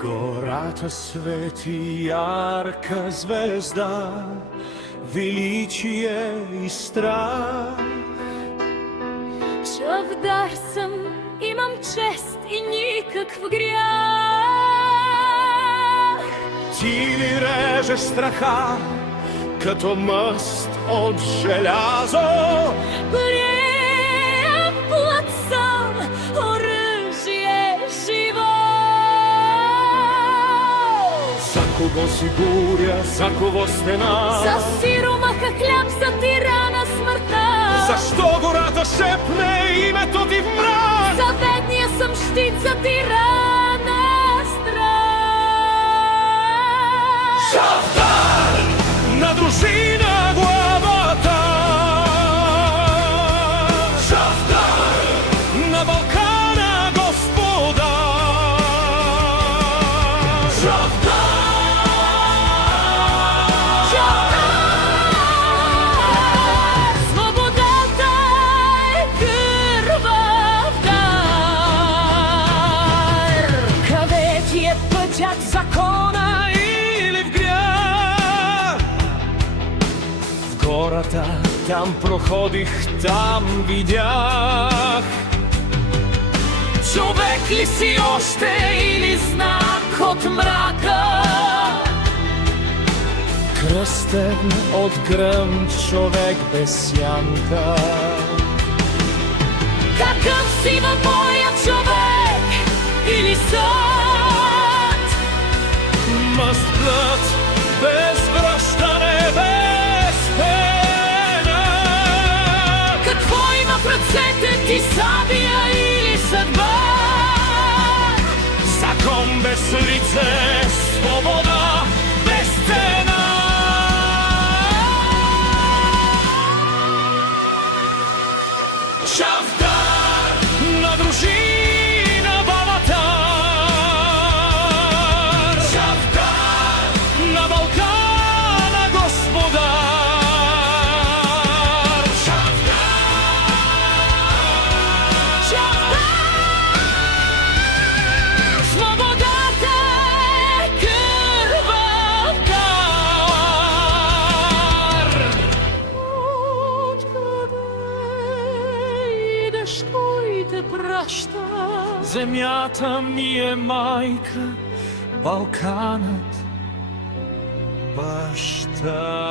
гората свети ярка звезда, величие и страх. Чавдар съм, имам чест и никакъв грях. Ти ли режеш страха, като мъст от желязо? Прием плът съм, оръжие живо. За кого си буря, за кого стена? За сиромаха хляб, за тирана смъртта. Защо гората шепне името ти в мрак? За бедния съм щит, за тирана страх. Чавдар на дружина главата. Чавдар на Балкана господар. Чавдар. Свободата е кървав дар. Къде ти е пътят, закона Или в грях? В гората, там проходих, там видях. човек ли си още или знак от мрака? Кръстен от гръм човек без сянка. Какъв си във боя човек или съд? Must blood без връщане, без пена. Какво има в ръцете ти, сабия или съдба? Закон без лице, свобода без цена. Чавдар на дружина Балатар. Чавдар на Балкана господар. Свободата е кървав дар. Откъде идеш, кой те праща? Земята ми е майка, Балканът баща.